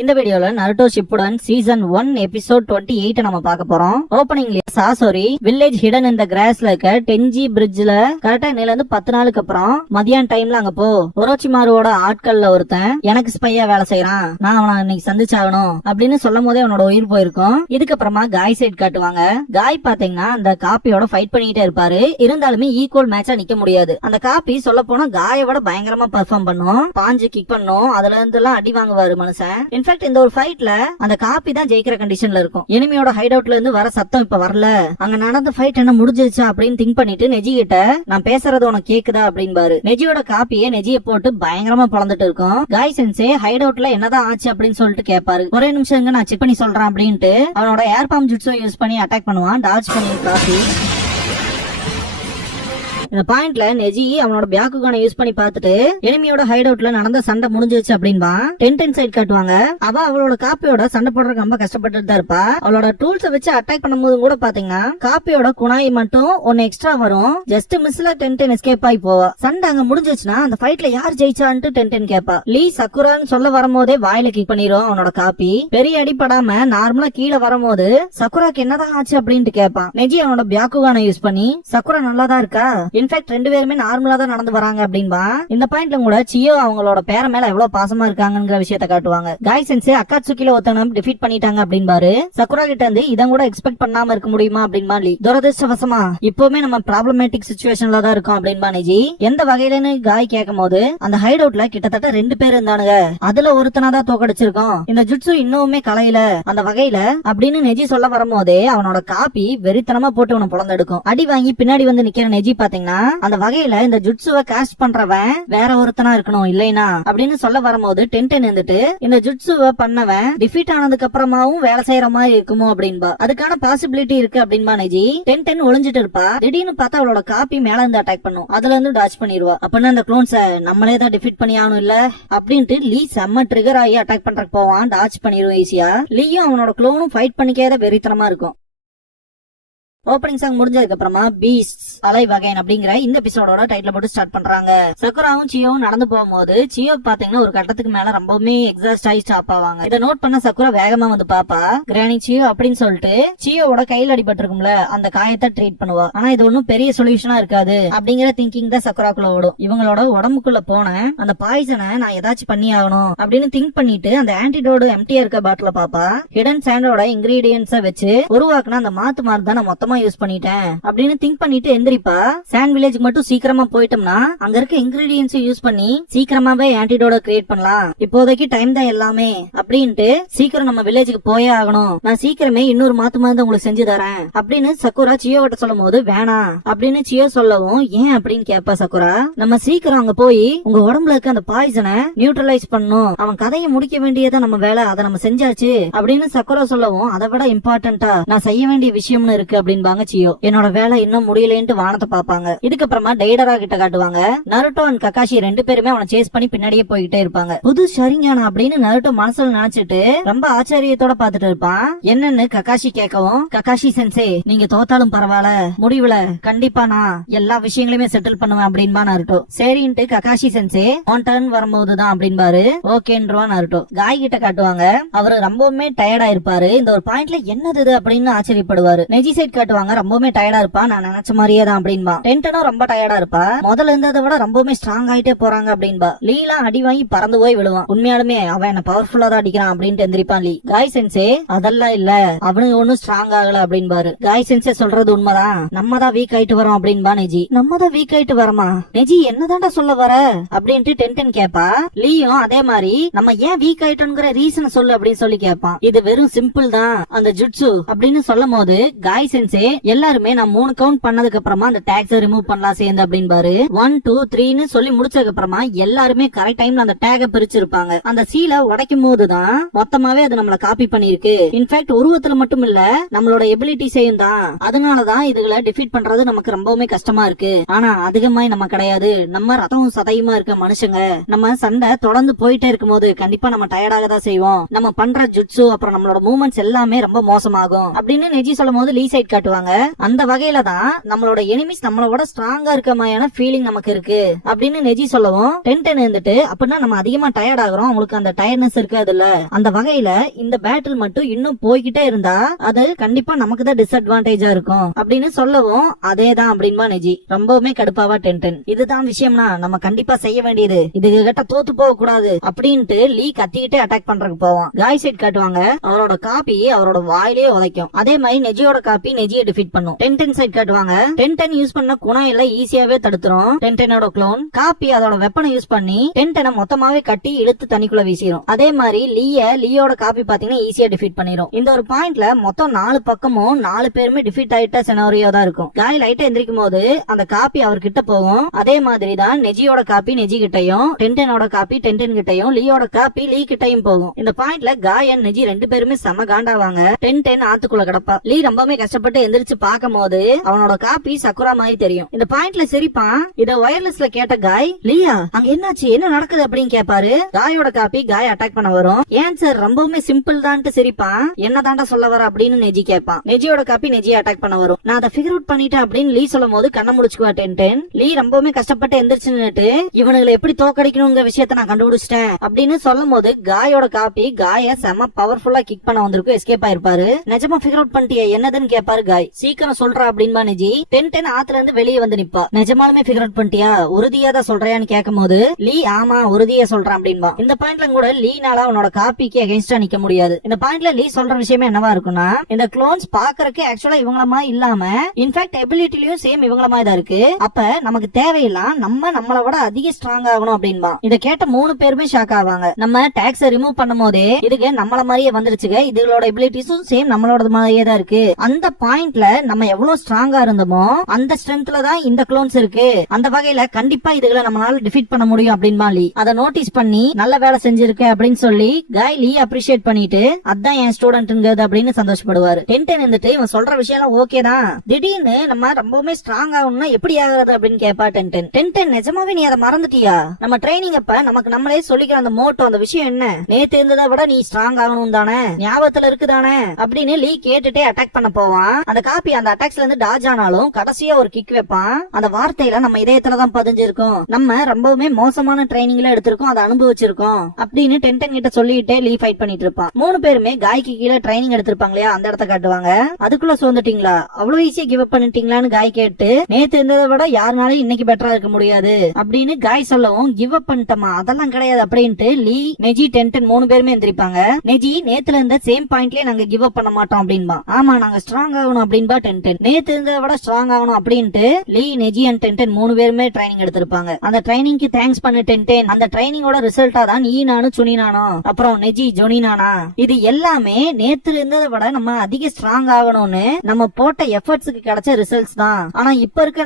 இந்த வீடியோல Naruto Shippuden season 1 episode 28 நம்ம பார்க்க போறோம். ஓபனிங்ல சாசோரி வில்லேஜ் ஹிடன் இந்த கிராஸ்ல இருக்க டென்ஜி பிரிட்ஜ்ல கரெக்டா இன்னையில இருந்து 10 நாளுக்கு அப்புறம் மதியான டைம்ல அங்க போ, ஒரோச்சிமாருவோட ஆட்கள்ல ஒருத்தன் எனக்கு ஸ்பையா வேலை செய்யறான், நான் அவனை இன்னைக்கு சந்திச்சாகணும் அப்படின்னு சொல்லும் போதே அவனோட உயிர் போயிருக்கும். இதுக்கப்புறமா காய் சைட் காட்டுவாங்க. காய் பாத்தீங்கன்னா அந்த காப்பியோட ஃபைட் பண்ணிட்டே இருப்பாரு. இருந்தாலுமே ஈக்குவல் மேட்சா நிக்க முடியாது. அந்த காப்பி சொல்ல போனா காயோட பயங்கரமா பெர்ஃபார்ம் பண்ணும், பாஞ்சு கிக் பண்ணும், அதுல இருந்து எல்லாம் அடி வாங்குவாரு மனுஷன். இன்ஃபேக்ட் இந்த ஒரு ஃபைட்ல அந்த காப்பி தான் ஜெயிக்கிற கண்டிஷன்ல இருக்கும். எனிமியோட ஹைட் அவுட்ல இருந்து வர சத்தம் இப்ப வரல, அங்க நடந்த ஃபைட் என்ன முடிஞ்சிருச்சா அப்படின்னு திங்க் பண்ணிட்டு நெஜி கிட்ட நான் பேசுறது உனக்கு கேக்குதா அப்படின்பாரு. நெஜியோட காப்பியை நெஜியை போட்டு பயங்கரமா பொழந்துட்டு இருக்கும். காய் சென்சே ஹைட் அவுட்ல என்னதான் ஆச்சு அப்படின்னு சொல்லிட்டு கேட்பாரு. ஒரே நிமிஷம் நான் செக் பண்ணி சொல்றேன் அப்படின்ட்டு அவனோட ஏர் பாம் ஜுட்ஸோ யூஸ் பண்ணி அட்டாக் பண்ணுவான். டாட்ஜ் பண்ணி காப்பி இந்த பாயிண்ட்ல நெஜி அவனோட பியாக்குகான யூஸ் பண்ணி பார்த்துட்டு எனிமியோட ஹைட் அவுட்ல நடந்த சண்டை முடிஞ்சிருச்சு அப்படின்பா. டென் சைட் காட்டுவாங்க. அவ அவளோட காப்பியோட சண்டை போடுறதுக்கு ரொம்ப கஷ்டப்பட்டு தான் இருப்பா. அவளோட டூல்ஸை வச்சு அட்டாக் பண்ணும்போது கூட பாத்தீங்கன்னா காப்பியோட குணாய் மட்டும் ஒன்னு எக்ஸ்ட்ரா வரும். ஜஸ்ட் மிஸ்ல டென் எஸ்கேப் ஆகி போவா. சண்டை அங்க முடிஞ்சிச்சுன்னா அந்த ஃபைட்ல யார் ஜெயிச்சான்ட்டு டென் கேப்பா. லீ சக்குரான்னு சொல்ல வரும்போதே வாயில கிக் பண்ணிரும் அவனோட காப்பி. பெரிய அடிப்படாம நார்மலா கீழே வரும்போது சக்குராக்கு என்னதான் ஆச்சு அப்படின்ட்டு கேட்பான். நெஜி அவனோட பியாக்குகான யூஸ் பண்ணி சக்குரா நல்லாதான் இருக்கா, இன்ஃபேக்ட் ரெண்டு பேருமே நார்மலா தான் நடந்து வராங்க அப்படின்பா. இந்த பாயிண்ட்ல கூட சியோ அவங்களோட பேர மேல எவ்வளவு பாசமா இருக்காங்கிற விஷயத்த காட்டுவாங்க. காய் சென்சே அக்காட்சுகில ஒருத்தனை டிஃபீட் பண்ணிட்டாங்க அப்படின்பாரு. சக்குரா கிட்ட இருந்து இதை கூட எக்ஸ்பெக்ட் பண்ணாம இருக்க முடியுமா அப்படின்பா லீ. துரதிருஷ்டவசமா இப்பவுமே நம்ம ப்ராப்ளமேட்டிக் சிச்சுவேஷன்ல தான் இருக்கோம் அப்படின்பா நெஜி. எந்த வகையிலன்னு காய் கேட்கும் போது அந்த ஹைட் அவுட்ல கிட்டத்தட்ட 2 பேர் இருந்தானுங்க, அதுல ஒருத்தனா தான் தோக்கடிச்சிருக்கோம், இந்த ஜுட்சு இன்னுமே கலையில அந்த வகையில அப்படின்னு நெஜி சொல்ல வரும்போதே அவனோட காப்பி வெறித்தனமா போட்டு அவனை புலந்தெடுக்கும். அடி வாங்கி பின்னாடி வந்து நிக்கிற நெஜி பாத்தீங்கன்னா அந்த வகையில இந்த ஜுட்சுவை காஸ்ட் பண்றவன் வேற ஒருத்தனா இருக்கணும் இல்லைனா அப்படின்னு சொல்ல வரும்போது டென் இருந்துட்டு இந்த ஜுட்சுவை பண்ணவன் டிஃபீட் ஆனதுக்கு அப்புறமாவும் வேலை செய்யற மாதிரி இருக்குமோ அப்படின்பா. அதுக்கான பாசிபிலிட்டி இருக்கு அப்படின்பா நெஜி. டென் ஒளிஞ்சிட்டு இருப்பா. திடீர்னு பார்த்தா அவளோட காப்பி மேல இருந்து அட்டாக் பண்ணும், அதுல இருந்து டாச் பண்ணிடுவா. அப்படின்னா அந்த குளோன்ஸ நம்மளே தான் டிஃபீட் பண்ணி ஆகணும் இல்ல அப்படின்ட்டு லீ செம்ம ட்ரிகர் ஆகி அட்டாக் பண்றதுக்கு போவான். டாச் பண்ணிடுவோம் ஈஸியா. லீயும் அவனோட குளோனும் ஃபைட் பண்ணிக்காத வெறித்தனமா இருக்கும். ஓப்பனிங் சாங் முடிஞ்சதுக்கு அப்புறமா பீஸ்ட் அலைவ் அகைன் அப்படிங்கிற இந்த எபிசோடோட டைட்டில் போட்டு ஸ்டார்ட் பண்றாங்க. சக்குராவும் சியோவும் நடந்து போகும்போது சியோ பாத்தீங்கன்னா ஒரு கட்டத்துக்கு மேல ரொம்பவுமே எக்ஸாஸ்ட் ஆகி ஸ்டாப் ஆவாங்க. இதை நோட் பண்ண சக்குரா வேகமா வந்து பாப்பா. கிரானி சியோ அப்படின்னு சொல்லிட்டு சியோவோட கையில் அடிபட்டு இருக்கும்ல அந்த காயத்தை ட்ரீட் பண்ணுவா. ஆனா இது ஒன்னும் பெரிய சொல்யூஷனா இருக்காது அப்படிங்கிற திங்கிங் தான் சக்குராக்குள்ள ஓடும். இவங்களோட உடம்புக்குள்ள போன அந்த பாய்சனை நான் ஏதாச்சும் பண்ணி ஆகணும் அப்படின்னு திங்க் பண்ணிட்டு அந்த ஆன்டிடோடு எம்டியா இருக்க பாட்டில பாப்பா. ஹிடன் சாண்டோட இன்கிரீடியன்ஸ வச்சு உருவாக்குன அந்த மாத்து மாதிரி தான் நான் மொத்தமா யூஸ் பண்ணிட்டேன் அப்படின்னு திங்க் பண்ணிட்டு எந்திரிப்பா. சாண்ட் வில்லேஜ் மட்டும் சீக்கிரமா போயிட்டோம்னா அங்க இருக்க இன்கிரீடியன்ஸ் யூஸ் பண்ணி சீக்கிரமாவே ஆன்டிடோட கிரியேட் பண்ணலாம், இப்போதைக்கு டைம் தான் எல்லாமே அப்படின்ட்டு சீக்கிரம் நம்ம வில்லேஜுக்கு போயே ஆகணும், நான் சீக்கிரமே இன்னொரு மாத்து மாதிரி உங்களுக்கு செஞ்சு தரேன் அப்படின்னு சக்குரா சியோ கிட்ட சொல்லும் போது வேணாம் அப்படின்னு சியோ சொல்லவும் ஏன் அப்படின்னு கேப்பா சக்குரா. நம்ம சீக்கிரம் அங்க போய் உங்க உடம்புல இருக்க அந்த பாய்சனை நியூட்ரலைஸ் பண்ணும், அவன் கதையை முடிக்க வேண்டியதை நம்ம வேலை, அதை நம்ம செஞ்சாச்சு அப்படின்னு சக்குரா சொல்லவும் அதை விட இம்பார்ட்டன்டா நான் செய்ய வேண்டிய விஷயம்னு இருக்கு அப்படின்னு சியோ. என்னோட வேலை இன்னும் முடியலன்ட்டு வானத்தை பாப்பாங்க. இதுக்கப்புறமா டைடரா கிட்ட காட்டுவாங்க. நருட்டோ அண்ட் ககாஷி 2 பேருமே அவனை சேஸ் பண்ணி பின்னாடியே போயிட்டே இருப்பாங்க. புது ஷரிங்கானா அப்படின்னு நருட்டோ மனசுல நினைச்சிட்டு ரொம்ப ஆச்சரியத்தோட பாத்துட்டு இருப்பான். என்னன்னு ககாஷி கேட்கவும் ககாஷி சென்சே நீங்க தோத்தாலும் பரவாயில்ல, முடிவுல கண்டிப்பா நான் எல்லா விஷயங்களையுமே செட்டில் பண்ணுவேன் அப்படின்பா நருட்டோ. சரின்ட்டு ககாஷி சென்சே ஆன் டர்ன் வரும்போதுதான் அப்படின்பாரு. ஓகேன்றவா நருட்டோ. காய் கிட்ட காட்டுவாங்க. அவரு ரொம்பவுமே டயர்டா இருப்பாரு. இந்த ஒரு பாயிண்ட்ல என்னது அப்படின்னு ஆச்சரியப்படுவாரு. நெஜி சைட் காட்டுவாங்க. ரொம்பவுமே டயர்டா இருப்பா. நான் நினைச்ச மாதிரியே தான் அப்படின்பா. டென்டனும் ரொம்ப டயர்டா இருப்பா. முதல்ல இருந்ததை விட ரொம்பவுமே ஸ்ட்ராங் ஆயிட்டே போறாங்க அப்படின்பா. லீலாம் அடி வாங்கி பறந்து போய் விழுவான். உண்மையாலுமே அவன் என்ன பவர்ஃபுல்லா தான் அடிக்கிறான் அப்படின்ட்டு எந்திரிப்பான் லீ. காய் சென்சே அதெல்லாம் இல்ல, அவனுக்கு ஒன்னும் ஸ்ட்ராங் ஆகல அப்படின்பாரு. காய் சென்சே சொல்றது உண்மைதான், நம்ம தான் வீக் ஆயிட்டு வரோம் அப்படின்பா நெஜி. நம்ம தான் வீக் ஆயிட்டு வரமா நெஜி, என்னதான்டா சொல்ல வர அப்படின்ட்டு டென்டன் கேப்பா. லீயும் அதே மாதிரி நம்ம ஏன் வீக் ஆயிட்டோங்கிற ரீசன் சொல்லு அப்படின்னு சொல்லி கேட்பான். இது வெறும் சிம்பிள் தான், அந்த ஜுட்சு அப்படின்னு சொல்லும் போது காய் சென்சே எல்லாருமே நான் 3 கவுண்ட் பண்ணதுக்கு அப்புறமா அந்த டாக்ஸை ரிமூவ் பண்ணலாம் சேர்ந்து அப்படின்பாரு. 1 2 3ன்னு சொல்லி முடிச்சதுக்கு அப்புறமா எல்லாருமே கரெக்ட் டைம்ல அந்த டேக பிரிச்சிருப்பாங்க. அந்த சீலை உடைக்கும் போதுதான் மொத்தமாவே அது நம்மள காப்பி பண்ணிருக்கு. இன்ஃபேக்ட் உருவத்துல மட்டும் இல்ல நம்மளோட எபிலிட்டி செய்யும் தான். அதனாலதான் இதுகளை டிஃபீட் பண்றது நமக்கு ரொம்பவுமே கஷ்டமா இருக்கு. ஆனா அதிகமாய் நம்ம கிடையாது, நம்ம ரத்தமும் சதையுமா இருக்க மனுஷங்க. நம்ம சண்டை தொடர்ந்து போயிட்டே இருக்கும் போது கண்டிப்பா நம்ம டயர்டாக தான் செய்வோம். நம்ம பண்ற ஜுட்சு அப்புறம் நம்மளோட மூவ்மெண்ட்ஸ் எல்லாமே ரொம்ப மோசமாகும் அப்படின்னு நெஜி சொல்லும் போது லீ சைட் காட்டுவாங்க. காட்டுவாங்க. அந்த வகையில தான் நம்மளோட எனிமிஸ் நம்மளோட ஸ்ட்ராங்கா இருக்க மாதிரியான ஃபீலிங் நமக்கு இருக்கு அப்படின்னு நெஜி சொல்லவும் டென்டென் இருந்துட்டு அப்படின்னா நம்ம அதிகமா டயர்ட் ஆகுறோம், உங்களுக்கு அந்த டயர்ட்னஸ் இருக்காது இல்ல, அந்த வகையில இந்த பேட்டில் மட்டும் இன்னும் போய்கிட்டே இருந்தா அது கண்டிப்பா நமக்கு தான் டிஸ்அட்வான்டேஜா இருக்கும் அப்படின்னு சொல்லவும் அதேதான் அப்படின்பா நெஜி. ரொம்பவுமே கடுப்பாவா டென்டென். இதுதான் விஷயம்னா நம்ம கண்டிப்பா செய்ய வேண்டியது, இது கிட்ட தோத்து போக கூடாது அப்படின்ட்டு லீ கத்திக்கிட்டே அட்டாக் பண்றதுக்கு போவான். காய் சைட் காட்டுவாங்க, அவரோட காப்பி அவரோட வாயிலே உதைக்கும். அதே மாதிரி நெஜியோட காப்பி நெஜியை டிஃபீட் பண்ணும். டென்டென் சைட் காட்டுவாங்க, டென்டென் யூஸ் பண்ண குணம் எல்லாம் ஈஸியாவே தடுத்துரும். டென்டெனோட க்ளோன் காப்பி அதோட வெப்பனை யூஸ் பண்ணி டென்டெனை மொத்தமாவே கட்டி இழுத்து தண்ணிக்குள்ள வீசிரும். அதே மாதிரி லியோட காப்பி பாத்தீங்கன்னா ஈஸியா டிஃபீட் பண்ணிரும். இந்த ஒரு பாயிண்ட்ல மொத்தம் 4 பக்கமும் 4 பேருமே டிஃபீட் ஆயிட்ட சினாரியோ தான் இருக்கும். காய் லைட்டா எந்திரிக்கும் போது அந்த காப்பி அவர்கிட்ட போகும். அதே மாதிரி தான் நெஜியோட காப்பி நெஜி கிட்டையும், டென்டெனோட காப்பி டென்டென் கிட்டையும், லியோட காப்பி லீ கிட்டையும் போகும். இந்த பாயிண்ட்ல காய் அண்ட் நெஜி 2 பேருமே செம காண்டாவாங்க. டென்டென் ஆத்துக்குள்ள கிடப்பா. லீ ரொம்பவே கஷ்டப்பட்டு எந்திரிச்சு பார்க்கும் போது அவனோட காப்பி சக்குரா மாதிரி தெரியும். இந்த பாயிண்ட்ல சிரிப்பான். இத வயர்லெஸ்ல கேட்ட காய், லியா அங்க என்னாச்சு, என்ன நடக்குது அப்படின்னு கேட்பாரு. காயோட காப்பி காய் அட்டாக் பண்ண வரும். ஏன் சார் ரொம்பவுமே சிம்பிள் தான்ட்டு சிரிப்பான். என்ன தாண்டா சொல்ல வர அப்படின்னு நெஜி கேட்பான். நெஜியோட காப்பி நெஜியை அட்டாக் பண்ண வரும். நான் அதை ஃபிகர் அவுட் பண்ணிட்டேன் அப்படின்னு லீ சொல்லும் போது கண்ண முடிச்சுக்குவா டென்டென். லீ ரொம்பவுமே கஷ்டப்பட்டு எந்திரிச்சு நின்னுட்டு இவனுங்களை எப்படி தோக்கடிக்கணுங்கிற விஷயத்த நான் கண்டுபிடிச்சிட்டேன் அப்படின்னு சொல்லும் போது காயோட காப்பி காய செம பவர்ஃபுல்லா கிக் பண்ண வந்திருக்கும். எஸ்கேப் ஆயிருப்பாரு. நிஜமா ஃபிகர் அவுட் பண்ணிட்டியா என்னதுன்னு கேட்பாரு காய். சீக்கிரம் சொல்றா அப்படின்பா நெஜி. டென்டென் ஆத்துல இருந்து வெளியே வந்து நிப்பா. நிஜமாலுமே ஃபிகர் அவுட் பண்ணிட்டியா, உறுதியா தான் சொல்றியான்னு கேட்கும் போது லீ ஆமா உறுதியா சொல்றான் அப்படின்பா. இந்த பாயிண்ட்ல கூட லீனால அவனோட காப்பிக்கு அகைன்ஸ்டா நிக்க முடியாது. இந்த பாயிண்ட்ல லீ சொல்ற விஷயமே என்னவா இருக்கும்னா, இந்த க்ளோன்ஸ் பாக்குறதுக்கு ஆக்சுவலா இவங்களமா இல்லாம இன்ஃபேக்ட் எபிலிட்டிலயும் சேம் இவங்களமா தான் இருக்கு. அப்ப நமக்கு தேவையில்லாம் நம்மள விட அதிக ஸ்ட்ராங் ஆகணும் அப்படின்பா. இத கேட்ட 3 பேருமே ஷாக் ஆவாங்க. நம்ம டாக்ஸ ரிமூவ் பண்ணும் போதே இதுக்கு நம்மள மாதிரியே வந்துருச்சுங்க, இதுகளோட எபிலிட்டிஸும் சேம் நம்மளோட மாதிரியே தான் இருக்கு. அந்த பாயிண்ட்ல நம்ம எவ்வளவு ஸ்ட்ராங்கா இருந்தோமோ அந்த ஸ்ட்ரென்த்ல தான் இந்த க்ளோன்ஸ் இருக்கு. அந்த வகையில கண்டிப்பா இதுகளை நம்மளால டிஃபீட் பண்ண முடியும் அப்படின்பா லீ. அதை நோட்டீஸ் பண்ணி நல்ல வேலை செஞ்சிருக்கு அப்படின்னு சொல்லி காய் லீ அப்ரிஷியேட் பண்ணிட்டு அதான் என் ஸ்டூடெண்ட்ங்கிறது அப்படின்னு சந்தோஷப்படுவாரு. டென்டென் இருந்துட்டு இவன் சொல்ற விஷயம் எல்லாம் ஓகே தான், திடீர்னு நம்ம ரொம்பவுமே ஸ்ட்ராங் ஆகணும்னா எப்படி ஆகுறது அப்படின்னு கேப்பா டென்டென். டென்டென் நிஜமாவே நீ அதை மறந்துட்டியா, நம்ம ட்ரைனிங் அப்ப நமக்கு நம்மளே சொல்லிக்கிற அந்த மோட்டோ அந்த விஷயம் என்ன, நேத்து இருந்ததை விட நீ ஸ்ட்ராங் ஆகணும் தானே, ஞாபகத்துல இருக்குதானே அப்படின்னு லீ கேட்டுட்டே அட்டாக் பண்ண போவான். அந்த காப்பி அந்த அட்டாக்ஸ்ல இருந்து டாஜ் ஆனாலும் கடைசியா ஒரு கிக் வைப்பான். அந்த வார்த்தையில நம்ம இதயத்துலதான் பதிஞ்சிருக்கும், நம்ம ரொம்பவுமே மோசமான ட்ரைனிங்ல எடுத்திருக்கோம், அதை அனுபவிச்சிருக்கோம் அப்படின்னு டென்டென் கிட்ட சொல்லிட்டே லீ ஃபைட் பண்ணிட்டு இருப்பான். 3 பேருமே காய்க்கு கீழே ட்ரைனிங் எடுத்திருப்பாங்க இல்லையா, அந்த இடத்த காட்டுவாங்க. அதுக்குள்ள சோர்ந்துட்டீங்களா, அவ்வளவு ஈஸியா கிவ் அப் பண்ணிட்டீங்களான்னு காய் கேட்டு நேத்து இருந்ததை விட யாருனாலும் இன்னைக்கு பெட்டரா இருக்க முடியாது அப்படின்னு காய் சொல்லவும் கிவ் அப் பண்ணிட்டமா அதெல்லாம் கிடையாது அப்படின்ட்டு லீ நெஜி டென்டென் 3 பேருமே எந்திரிப்பாங்க. நெஜி நேத்துல இருந்த சேம் பாயிண்ட்லயே நாங்க கிவ் அப் பண்ண மாட்டோம் அப்படின்பா. ஆமா நாங்க ஸ்ட்ராங் ஆகணும் அப்படின்பா டென்டென். நேத்து இருந்ததை விட ஸ்ட்ராங் ஆகணும் அப்படின்ட்டு லீ நெஜி அண்ட் டென்டென் 3 பேருமே ட்ரைனிங் எடுத்திருப்பாங்க. அந்த ட்ரைனிங்க்கு தேங்க்ஸ் பண்ணு டென்டென், அந்த ட்ரைனிங்கோட ரிசல்ட்டா தான் நீ நானும் சுனி நானும் அப்புறம் நெஜி ஜொனி நானா இது எல்லாமே நேத்து இருந்ததை விட நம்ம அதிக ஸ்ட்ராங் ஆகணும்னு நம்ம போட்ட எஃபர்ட்ஸ்க்கு கிடைச்ச ரிசல்ட்ஸ் தான். ஆனா இப்ப இருக்க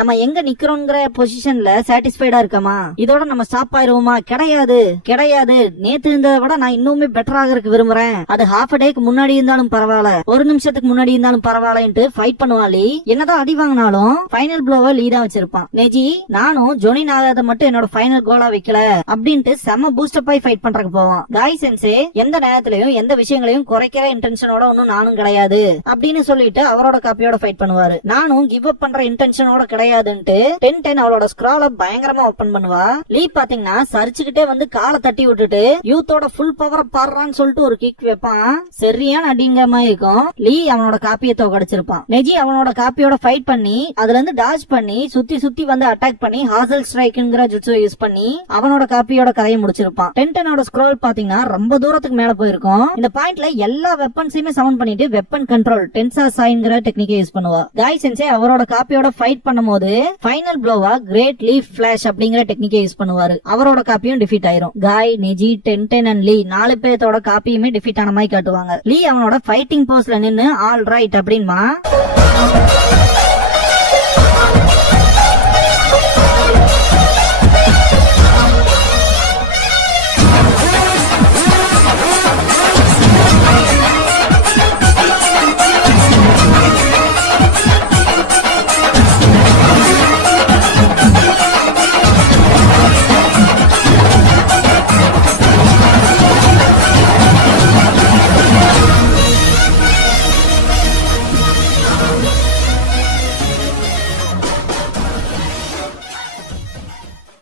நம்ம எங்க நிக்கிறோங்கிற பொசிஷன்ல சாட்டிஸ்ஃபைடா இருக்கமா, இதோட நம்ம ஸ்டாப் ஆயிருவோமா, கிடையாது கிடையாது, நேத்து இருந்ததை விட நான் இன்னுமே பெட்டர் ஆகிறதுக்கு விரும்புறேன், அது ஹாஃப் அ டேக்கு முன்னாடி இருந்தாலும் பரவாயில்ல, ஒரு நிமிஷத்துக்கு முன்னாடி இருந்தாலும் பரவாயில்லன்ட்டு ஃபைட் பண்ணுவாளி. என்னதான் அடி வாங்கினாலும் ஃபைனல் ப்ளோவை லீ தான் வச்சிருப்பான். நெஜி நானும் ஜொனி நாகாத மட்டும் என்னோட ஃபைனல் கோலா வைக்கல அப்படின்ட்டு செம பூஸ்டப் ஆகி ஃபைட் பண்றதுக்கு போவான். காய் சென்சே எந்த நேரத்திலையும் எந்த விஷயங்களையும் குறைக்கிற இன்டென்ஷனோட ஒன்னும் நானும் கிடையாது அப்படின்னு சொல்லிட்டு அவரோட காப்பியோட ஃபைட் பண்ணுவாரு. நானும் கிவ் அப் பண்ற இன்டென்ஷனோட கிடையாதுன்ட்டு டென்டென் அவளோட ஸ்க்ரால பயங்கரமா ஓபன் பண்ணுவா. லீ பாத்தீங்கன்னா சரிச்சுக்கிட்டே வந்து காலை தட்டி விட்டுட்டு யூத்தோட ஃபுல் பவரை பாடுறான்னு சொல்லிட்டு ஒரு கிக் வைப்பான். சரியான அடிங்கிற மாதிரி இருக்கும். லீ அவனோட காப்பியை தோக்கடிச்சிருப்பான். நெஜி அவனோட காப்பியோட ஃபைட் பண்ணி அதுல இருந்து டாஜ் பண்ணி சுத்தி சுத்தி வந்து அட்டாக் பண்ணி ஹாசல் ஸ்ட்ரைக்ங்கிற ஜுட்ஸுவை யூஸ் பண்ணி அவனோட காப்பியோட கதையை முடிச்சிருப்பான். டென்டெனோட ஸ்க்ரோல் பாத்தீங்கன்னா ரொம்ப தூரத்துக்கு மேல போயிருக்கும். இந்த பாயிண்ட்ல எல்லா வெப்பன்ஸையுமே சவுண்ட் பண்ணிட்டு வெப்பன் கண்ட்ரோல் டென்சா சாய்ங்கிற டெக்னிக்கை யூஸ் பண்ணுவா. காய் சென்சே அவரோட காப்பியோட ஃபைட் பண்ணும்போது ஃபைனல் ப்ளோவா கிரேட் லீஃப் ஃபிளாஷ் அப்படிங்கிற டெக்னிக்கை யூஸ் பண்ணுவாரு. அவரோட காப்பியும் டிஃபீட் ஆயிரும். காய் நெஜி டென்டென் அண்ட் லீ 4 பேரோட காப்பியுமே டிஃபீட் ஆன மாதிரி காட்டுவாங்க. லீ அவனோட ஃபைட்டிங் போஸ்ட்ல நின்னு ஆல் ரைட் அப்படின்மா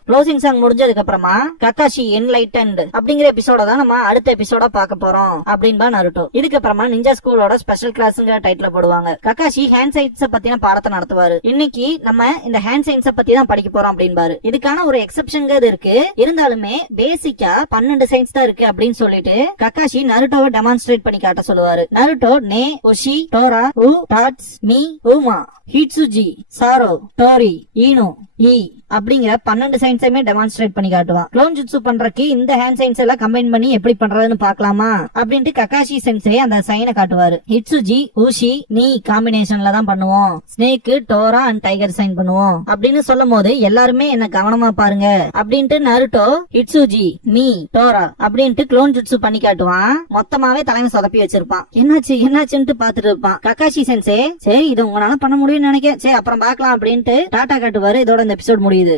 க்ளோசிங் சாங் முடிஞ்சதுக்கு அப்புறமா கக்காஷி என்லைட்டன்ட் அப்படிங்கிற எபிசோட தான் நம்ம அடுத்த எபிசோட பார்க்க போறோம் அப்படின்பா நருட்டோ. இதுக்கப்புறமா நிஞ்சா ஸ்கூலோட ஸ்பெஷல் கிளாஸ்ங்கிற டைட்டில் போடுவாங்க. கக்காஷி ஹேண்ட் சயின்ஸ் பத்தின பாடத்தை நடத்துவாரு. இன்னைக்கு நம்ம இந்த ஹேண்ட் சயின்ஸ் பத்தி தான் படிக்க போறோம் அப்படின்பாரு. இதுக்கான ஒரு எக்ஸெப்ஷன்ங்கிறது இருக்கு, இருந்தாலுமே பேசிக்கா 12 சயின்ஸ் தான் இருக்கு அப்படின்னு சொல்லிட்டு கக்காஷி நருட்டோவை டெமான்ஸ்ட்ரேட் பண்ணி காட்ட சொல்லுவாரு. நருட்டோ நே, ஒஷி, டோரா, உ, டாட்ஸ், மீ, உமா, ஹிட்சுஜி, சாரோ, டோரி, ஈனோ, ஈ அப்படிங்கிற 12 சயின்ஸையுமே டெமான்ஸ்ட்ரேட் பண்ணி காட்டுவான். க்ளோன் ஜுட்சு பண்றதுக்கு இந்த ஹேண்ட் சயின்ஸ் எல்லாம் கம்பைன் பண்ணி எப்படி பண்றதுன்னு பாக்கலாமா அப்படின்ட்டு கக்காஷி சென்சே அந்த சைனை காட்டுவாரு. ஹிட்சுஜி, ஊஷி, நீ காம்பினேஷன்ல தான் பண்ணுவோம். ஸ்னேக், டோரா அண்ட் டைகர் சைன் பண்ணுவோம் அப்படின்னு சொல்லும் போது எல்லாருமே என்ன கவனமா பாருங்க அப்படின்ட்டு நருட்டோ ஹிட்சுஜி, மீ, டோரா அப்படின்ட்டு க்ளோன் ஜுட்சு பண்ணி காட்டுவான். மொத்தமாவே தலைமை சொதப்பி வச்சிருப்பான். என்னாச்சுன்னு பாத்துட்டு இருப்பான். கக்காஷி சென்சே சரி இது உங்களால பண்ண முடியும்னு நினைக்கிறேன், சரி அப்புறம் பாக்கலாம் அப்படின்ட்டு டாடா காட்டுவாரு. இதோட இந்த எபிசோட் முடியுது.